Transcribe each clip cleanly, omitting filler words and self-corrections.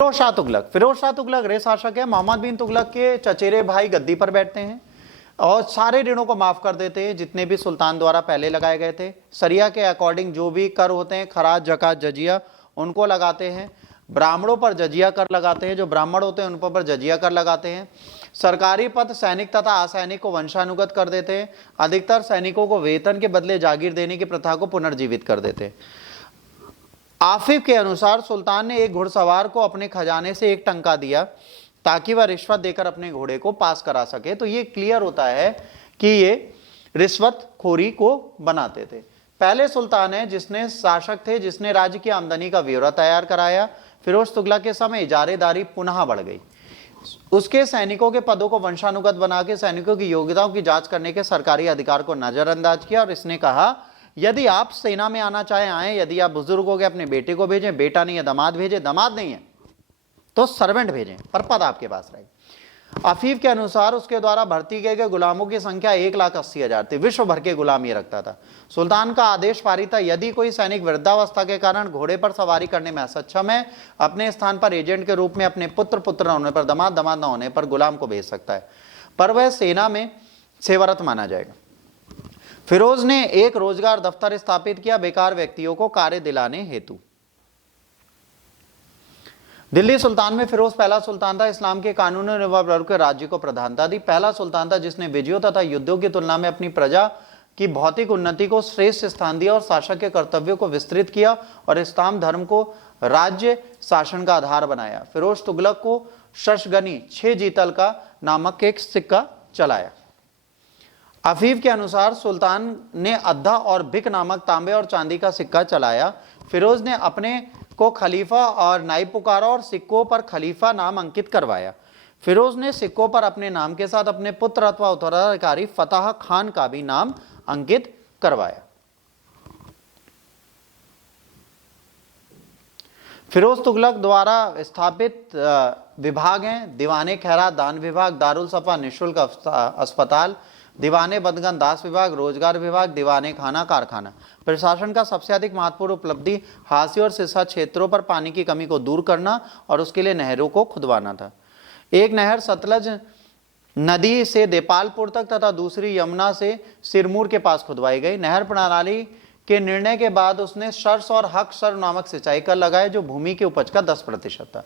फिरोज शाह तुगलक रे शासक है। मोहम्मद बिन तुगलक के चचेरे भाई गद्दी पर बैठते हैं और सारे ऋणों को माफ कर देते हैं जितने भी सुल्तान द्वारा पहले लगाए गए थे। शरिया के अकॉर्डिंग जो भी कर होते हैं, खराज, जकात, जजिया, उनको लगाते हैं। ब्राह्मणों पर जजिया कर लगाते हैं, जो ब्राह्मण होते हैं उन पर जजिया कर लगाते हैं। सरकारी पद सैनिक तथा असैनिक को वंशानुगत कर देते हैं। अधिकतर सैनिकों को वेतन के बदले जागीर देने की प्रथा को पुनर्जीवित कर देते हैं। आफिफ के अनुसार सुल्तान ने एक घुड़सवार को अपने खजाने से एक टंका दिया ताकि वह रिश्वत देकर अपने घोड़े को पास करा सके। तो ये क्लियर होता है कि ये रिश्वत खोरी को बनाते थे। पहले सुल्तान है जिसने शासक थे जिसने राज्य की आमदनी का ब्यौरा तैयार कराया। फिरोज तुगलक के समय इजारेदारी पुनः बढ़ गई। उसके सैनिकों के पदों को वंशानुगत बना के सैनिकों की योग्यताओं की जांच करने के सरकारी अधिकार को नजरअंदाज किया और इसने कहा यदि आप सेना में आना चाहें आए, यदि आप बुजुर्ग हो गए अपने बेटे को भेजें, बेटा नहीं है दामाद भेजें, दामाद नहीं है तो सर्वेंट भेजें, पर पद आपके पास रहे। आफीफ के अनुसार उसके द्वारा भर्ती किए गए गुलामों की संख्या 1,80,000 थी। विश्व भर के गुलाम ये रखता था। सुल्तान का आदेश पारित था यदि कोई सैनिक वृद्धावस्था के कारण घोड़े पर सवारी करने में असक्षम है, अपने स्थान पर एजेंट के रूप में अपने पुत्र न होने पर, दामाद न होने पर गुलाम को भेज सकता है, पर वह सेना में सेवारत माना जाएगा। फिरोज ने एक रोजगार दफ्तर स्थापित किया बेकार व्यक्तियों को कार्य दिलाने हेतु। दिल्ली सुल्तान में फिरोज पहला सुल्तान था। इस्लाम के कानून और वर्ग के राज्य को प्रधानता दी। पहला सुल्तान था जिसने विजयों तथा युद्धों की तुलना में अपनी प्रजा की भौतिक उन्नति को श्रेष्ठ स्थान दिया और शासक के कर्तव्यों को विस्तृत किया और इस्लाम धर्म को राज्य शासन का आधार बनाया। फिरोज तुगलक को शशगनी 6 जीतल का नामक एक सिक्का चलाया। आफीफ के अनुसार सुल्तान ने अद्धा और बिक नामक तांबे और चांदी का सिक्का चलाया। फिरोज ने अपने को खलीफा और नाइब पुकारा और सिक्कों पर खलीफा नाम अंकित करवाया। फिरोज ने सिक्कों पर अपने नाम के साथ अपने पुत्र अथवा उत्तराधिकारी फतह खान का भी नाम अंकित करवाया। फिरोज तुगलक द्वारा स्थापित विभाग हैं दीवाने खैरात दान विभाग, दारुल सफा निःशुल्क अस्पताल, दीवाने बदगन दास विभाग, रोजगार विभाग, दीवाने खाना कारखाना। प्रशासन का सबसे अधिक महत्वपूर्ण उपलब्धि हाशी और सिरसा क्षेत्रों पर पानी की कमी को दूर करना और उसके लिए नहरों को खुदवाना था। एक नहर सतलज नदी से देपालपुर तक तथा दूसरी यमुना से सिरमूर के पास खुदवाई गई। नहर प्रणाली के निर्णय के बाद उसने शर्स और हक सर नामक सिंचाई कर लगाए जो भूमि की उपज का 10% था।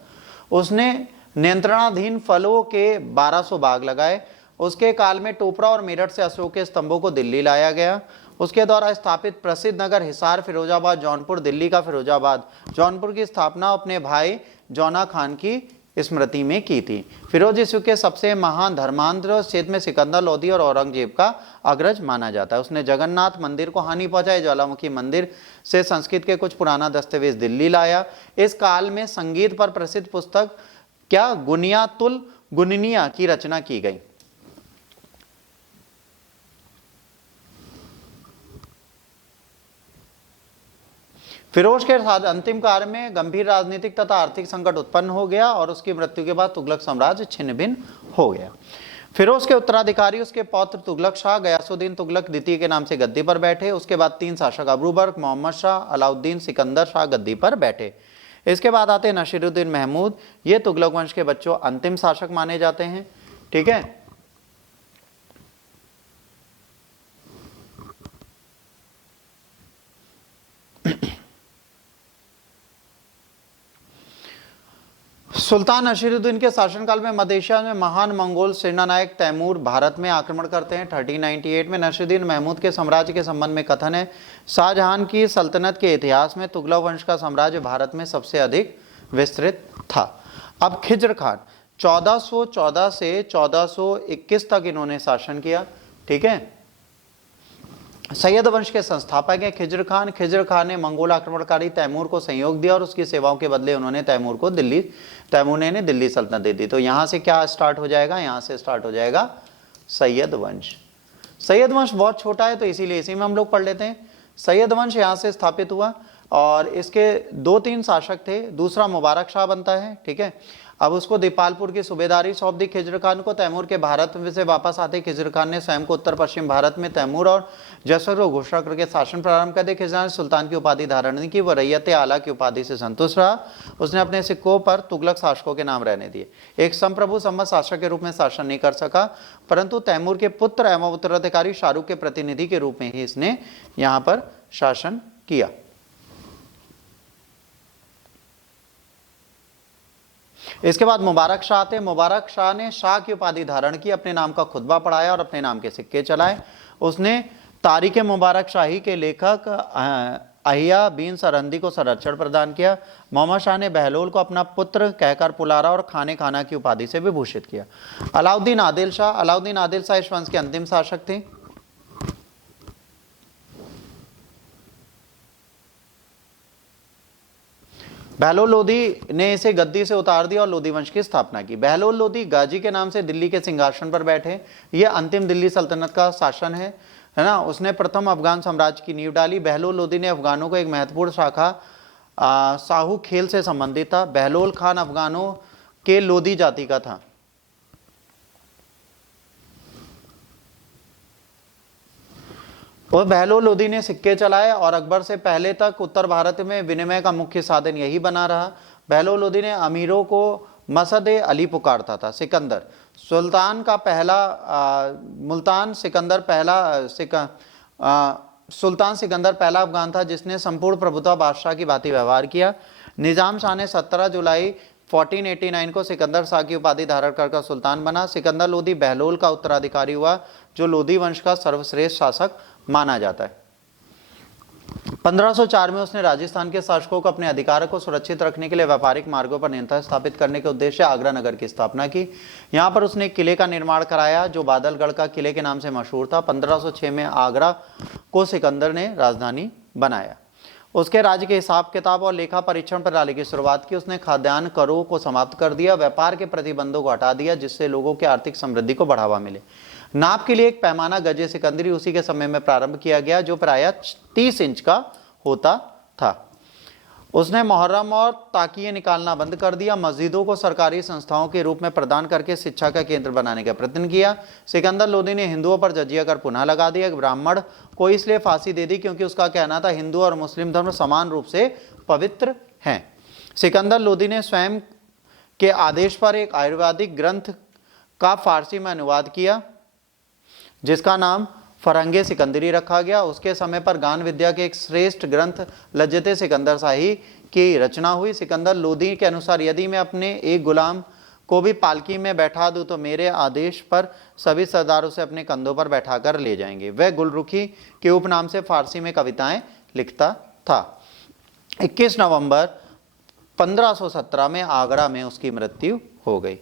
उसने नियंत्रणाधीन फलों के 1200 बाग लगाए। उसके काल में टोपरा और मेरठ से अशोक के स्तंभों को दिल्ली लाया गया। उसके द्वारा स्थापित प्रसिद्ध नगर हिसार, फिरोजाबाद, जौनपुर, दिल्ली का फिरोजाबाद, जौनपुर की स्थापना अपने भाई जौना खान की स्मृति में की थी। फिरोज इस युग के सबसे महान धर्मांध क्षेत्र में सिकंदर लोधी और औरंगजेब का अग्रज माना जाता है। उसने जगन्नाथ मंदिर को हानि पहुंचाई। ज्वालामुखी मंदिर से संस्कृत के कुछ पुराना दस्तावेज दिल्ली लाया। इस काल में संगीत पर प्रसिद्ध पुस्तक क्या गुनियातुल गुनिया की रचना की गई। फिरोज के साथ अंतिम काल में गंभीर राजनीतिक तथा आर्थिक संकट उत्पन्न हो गया और उसकी मृत्यु के बाद तुगलक साम्राज्य छिन्न भिन्न हो गया। फिरोज के उत्तराधिकारी उसके पौत्र तुगलक शाह गयासुद्दीन तुगलक द्वितीय के नाम से गद्दी पर बैठे। उसके बाद 3 शासक अबूबकर, मोहम्मद शाह, अलाउद्दीन, सिकंदर शाह गद्दी पर बैठे। इसके बाद आते नसीरुद्दीन महमूद। ये तुगलक वंश के बच्चों अंतिम शासक माने जाते हैं। ठीक है, सुल्तान नसीरुद्दीन के शासनकाल में मध्य एशिया में महान मंगोल सेनानायक तैमूर भारत में आक्रमण करते हैं। 1398 में नसीरुद्दीन महमूद के साम्राज्य के संबंध में कथन है शाहजहां की सल्तनत के इतिहास में तुगलक वंश का साम्राज्य भारत में सबसे अधिक विस्तृत था। अब खिज्र खान 1414 से 1421 तक इन्होंने शासन किया। ठीक है, सैयद वंश के संस्थापक हैं खिज्र खान। खिज्र खान ने मंगोल आक्रमणकारी तैमूर को सहयोग दिया और उसकी सेवाओं के बदले उन्होंने तैमूर ने दिल्ली सल्तनत दे दी। तो यहां से क्या स्टार्ट हो जाएगा, यहां से स्टार्ट हो जाएगा सैयद वंश। सैयद वंश बहुत छोटा है तो इसीलिए इसी में हम लोग पढ़ लेते हैं। सैयद वंश यहां से स्थापित हुआ। और इसके 2-3 शासक थे। दूसरा मुबारक शाह बनता है, ठीक है। अब उसको दीपालपुर की सूबेदारी सौंप दी खिजर खान को। तैमूर के भारत से वापस आते खिजर खान ने स्वयं को उत्तर पश्चिम भारत में तैमूर और जसर को घोषणा करके शासन प्रारंभ कर दिया। खिजर खान ने सुल्तान की उपाधि धारण नहीं की, वह रैयत आला की उपाधि से संतुष्ट रहा। उसने अपने सिक्कों पर तुगलक शासकों के नाम रहने दिए। एक संप्रभु सम्मत शासक के रूप में शासन नहीं कर सका, परंतु तैमूर के पुत्र एवं उत्तराधिकारी शाहरुख के प्रतिनिधि के रूप में ही इसने यहाँ पर शासन किया। इसके बाद मुबारक शाह थे। मुबारक शाह ने शाह की उपाधि धारण की, अपने नाम का खुतबा पढ़ाया और अपने नाम के सिक्के चलाए। उसने तारीख मुबारक शाही के लेखक अहिया बिन सरहंदी को संरक्षण प्रदान किया। मोहम्मद शाह ने बहलोल को अपना पुत्र कहकर पुलारा और खाने खाना की उपाधि से विभूषित किया। अलाउद्दीन आदिल शाह। अलाउद्दीन आदिल शाह इस वंश के अंतिम शासक थे। बहलोल लोधी ने इसे गद्दी से उतार दिया और लोधी वंश की स्थापना की। बहलोल लोधी गाजी के नाम से दिल्ली के सिंहासन पर बैठे। यह अंतिम दिल्ली सल्तनत का शासन है ना। उसने प्रथम अफगान साम्राज्य की नींव डाली। बहलोल लोधी ने अफगानों को एक महत्वपूर्ण शाखा साहू खेल से संबंधित था। बहलोल खान अफगानों के लोधी जाति का था। और बहलोल लोधी ने सिक्के चलाए और अकबर से पहले तक उत्तर भारत में विनिमय का मुख्य साधन यही बना रहा। बहलोल लोधी ने अमीरों को मसद अली पुकारता था। सिकंदर सुल्तान का पहला सुल्तान सिकंदर पहला अफगान था जिसने संपूर्ण प्रभुता बादशाह की भांति व्यवहार किया। निजाम शाह ने 17 जुलाई 1489 को सिकंदर शाह की उपाधि धारण कर सुल्तान बना। सिकंदर लोधी बहलोल का उत्तराधिकारी हुआ, जो लोधी वंश का सर्वश्रेष्ठ शासक माना जाता है। 1504 में उसने राजस्थान के शासकों को अपने अधिकार को सुरक्षित रखने के लिए व्यापारिक मार्गों पर नियंत्रण स्थापित करने के उद्देश्य आगरा नगर की स्थापना की। यहाँ पर उसने एक किले का निर्माण कराया जो बादलगढ़ का किले के नाम से मशहूर था। 1506 में आगरा को सिकंदर ने राजधानी बनाया। उसके राज्य के हिसाब किताब और लेखा परीक्षण प्रणाली की शुरुआत की। उसने खाद्यान्न करों को समाप्त कर दिया, व्यापार के प्रतिबंधों को हटा दिया जिससे लोगों के आर्थिक समृद्धि को बढ़ावा मिले। नाप के लिए एक पैमाना गजे सिकंदरी उसी के समय में प्रारंभ किया गया जो प्रायः 30 इंच का होता था। उसने मुहर्रम और ताकिये निकालना बंद कर दिया। मस्जिदों को सरकारी संस्थाओं के रूप में प्रदान करके शिक्षा का केंद्र बनाने का प्रयत्न किया। सिकंदर लोधी ने हिंदुओं पर जजिया कर पुनः लगा दिया। एक ब्राह्मण को इसलिए फांसी दे दी क्योंकि उसका कहना था हिंदू और मुस्लिम धर्म समान रूप से पवित्र हैं। सिकंदर लोधी ने स्वयं के आदेश पर एक आयुर्वेदिक ग्रंथ का फारसी में अनुवाद किया जिसका नाम फरंगे सिकंदरी रखा गया। उसके समय पर गान विद्या के एक श्रेष्ठ ग्रंथ लज्जते सिकंदर शाही की रचना हुई। सिकंदर लोधी के अनुसार यदि मैं अपने एक गुलाम को भी पालकी में बैठा दूं तो मेरे आदेश पर सभी सरदार उसे अपने कंधों पर बैठाकर ले जाएंगे। वह गुलरुखी के उपनाम से फारसी में कविताएं लिखता था। 21 नवंबर 1517 में आगरा में उसकी मृत्यु हो गई।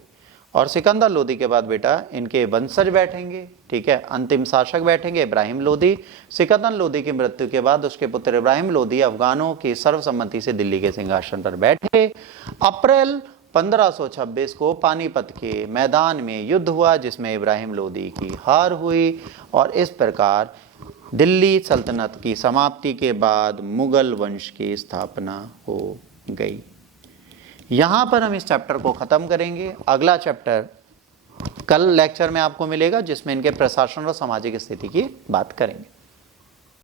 और सिकंदर लोधी के बाद बेटा इनके वंशज बैठेंगे, ठीक है, अंतिम शासक बैठेंगे इब्राहिम लोधी। सिकंदर लोधी की मृत्यु के बाद उसके पुत्र इब्राहिम लोधी अफगानों की सर्वसम्मति से दिल्ली के सिंहासन पर बैठे। अप्रैल 1526 को पानीपत के मैदान में युद्ध हुआ जिसमें इब्राहिम लोधी की हार हुई और इस प्रकार दिल्ली सल्तनत की समाप्ति के बाद मुगल वंश की स्थापना हो गई। यहाँ पर हम इस चैप्टर को ख़त्म करेंगे। अगला चैप्टर कल लेक्चर में आपको मिलेगा जिसमें इनके प्रशासन और सामाजिक स्थिति की बात करेंगे।